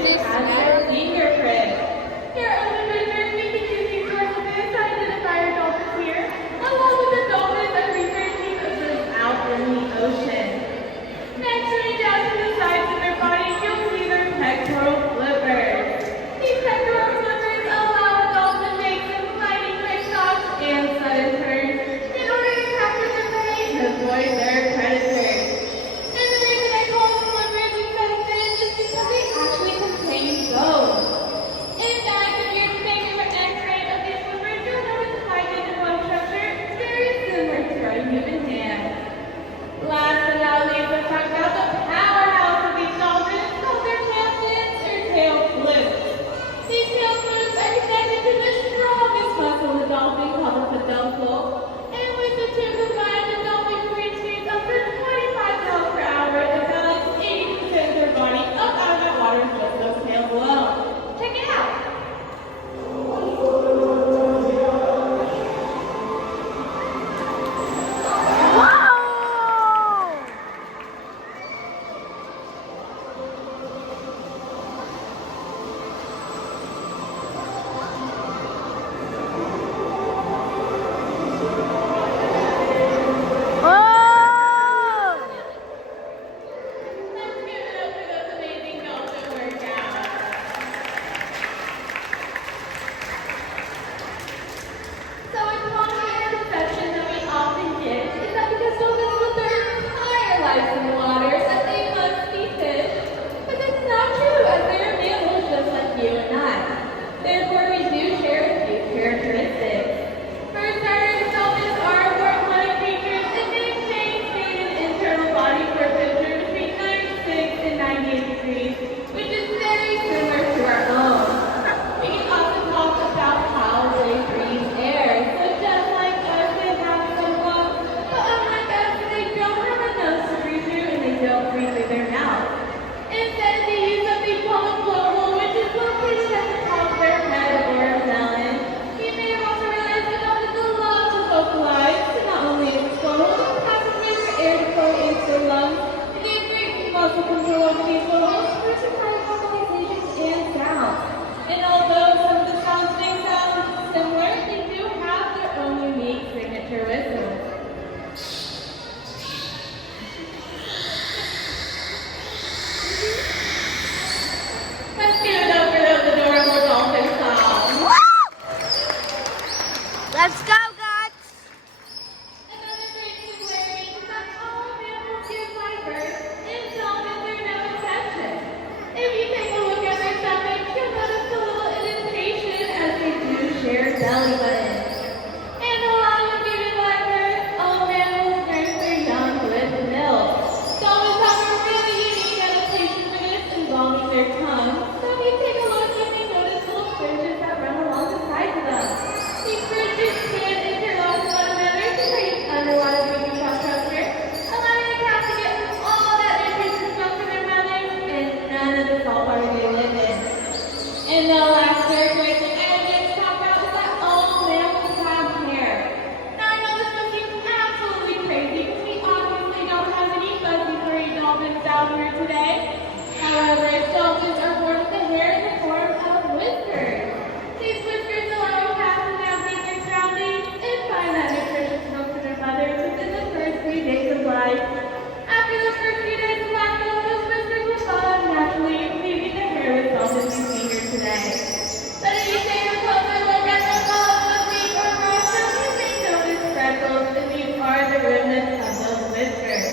listed as their fingerprint. Here on the river, we can use these sources to identify our dolphins here, along with the dolphins our research team observes out in the ocean. Next, turning down to the sides of their body, you'll see their pectoral flippers. These pectoral flippers allow a dolphin to make some gliding quick stops and sudden turns in order to capture their prey and avoid their predators. And the reason I call them flippers instead of fins is because they actually contain bones. In fact, if you take an X-ray of these flippers, you'll notice the height and bone structure very similar to our human hand. Last but not least, let's talk about the powerhouse of these dolphins called their tail fins or tail flips. These tail flips are connected to the strongest muscle in the dolphin called the peduncle. And with the two combined, the dolphin can reach speeds up to 25 miles per hour and balance 80% of their body up out of the water with just those tails alone. Check it out. Let's give it up for those amazing dolphin workouts. So it's one misconception that we often get is that because dolphins live their entire lives in the water, that they must be fish. But that's not true, as they are mammals just like you and I. Therefore, we do share a few characteristics. For starters, dolphins are warm-blooded creatures and they maintain an internal body temperature between 96 and 98 degrees, which is very similar to our own. We can also talk about how they breathe air. So just like us, they have some lungs, but unlike us, they don't have a nose to breathe through and they don't breathe through their mouth. Instead, they use something called a blowhole, which is located at the top of their head or a melon. You may have also realized that dolphins love to vocalize, so not only is this blowhole the passageway for air to flow into their lungs, and they have great muscle control over these blowholes for supplying vocalizations and sounds. And although some of the sounds may sound similar, they do have their own unique signature whistles. Let's give it up for those adorable dolphin songs. Let's go, guys! Another great similarity is that all mammals give live birth, and dolphins are no exception. If you take a look at their stomachs, you'll notice a little indentation as they do share belly buttons. And along with giving live birth, all mammals nurse their young with milk. Dolphins have a really unique adaptation for this involving their tongue. So if you take a look, you may notice little fringes that run along the sides of them. These fringes can interlock with one another to create underwater breathing structure, allowing the calves to get all that nutrition milk from their mothers and none of the salt water they live in. And the last characteristic I would like to talk about is that all mammals have hair. Now I know this must seem absolutely crazy because we obviously don't have any fuzzy furry dolphins down here today. However, dolphins are born with the hair in the form of whiskers. These whiskers allow calves to navigate their surroundings and find that nutritious milk from their mothers within the first 3 days of life. After the first few days of life, those whiskers will fall out naturally, leaving the hair with dolphins we see here today. But if you take a closer look at the follows of beak or rostrum, you may notice freckles, and these are the remnants of those whiskers.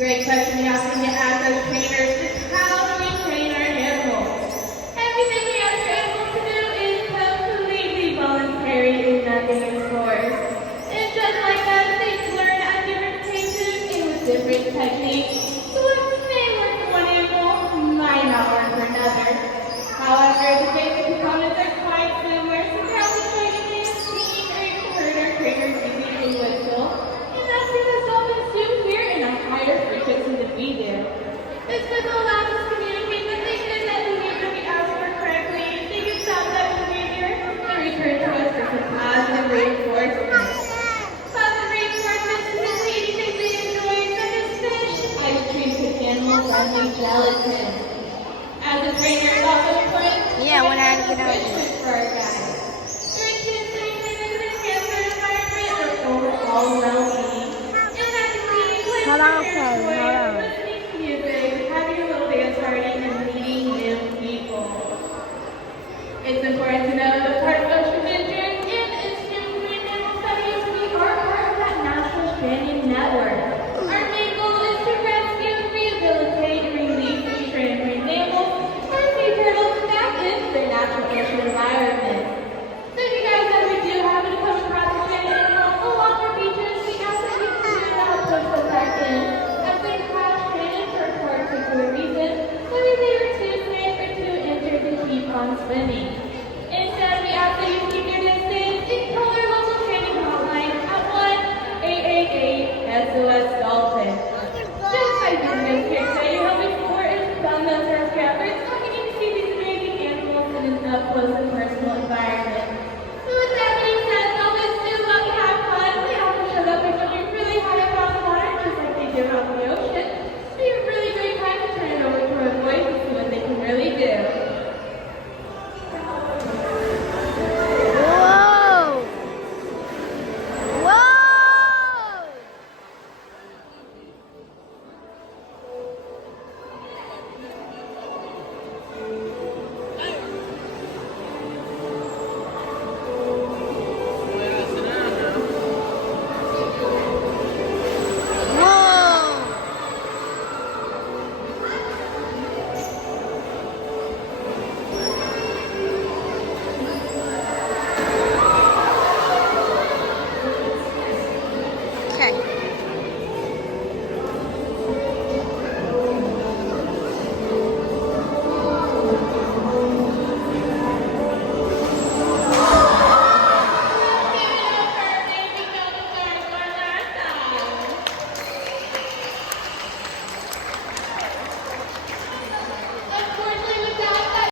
Great question we often get asked as trainers is how do we train our animals? Everything we ask our animals to do is completely voluntary and nothing is forced. And just like us, they learn at different paces and with different techniques. So what may work for one animal might not work for another. However, the basic components are quite similar, so perhaps it's like you may have seen or even heard our trainers using a whistle. And that's because dolphins do hear in a higher frequency than we do. This whistle allows us to communicate that they did that behavior we asked for correctly. They can stop that behavior and return to us for some positive reinforcement. Positive reinforcement is simply anything they enjoy, such as fish, ice cream, and animal-friendly gelatin. As a trainer is also important to Yeah, when provide I medical get out here. enrichment for our guys. Enrichment is anything that can enhance their environment or overall well-being. And that can be playing Hold with on, their Chloe. Hold toys, on. listening to music, having a little dance party, and meeting new people. It's important to know that part of ocean injuries and instrument marine mammal studies, we are part of that national stranding network. Our main goal is to rescue, rehabilitate, and release the stranded marine mammals or sea turtles back into their natural ocean environment. So if you guys ever do happen to come across a stranded animal along our beaches, we ask that you consider to help push them back in as they have stranded for a particular reason, whether they were too sick or too injured to keep on swimming. Instead, we ask that you keep your distance and call our local training hotline at 1-888-SOS Dolphin. Just by doing this here today, you help me support and fund those rescue efforts, so we can see these amazing animals in an up close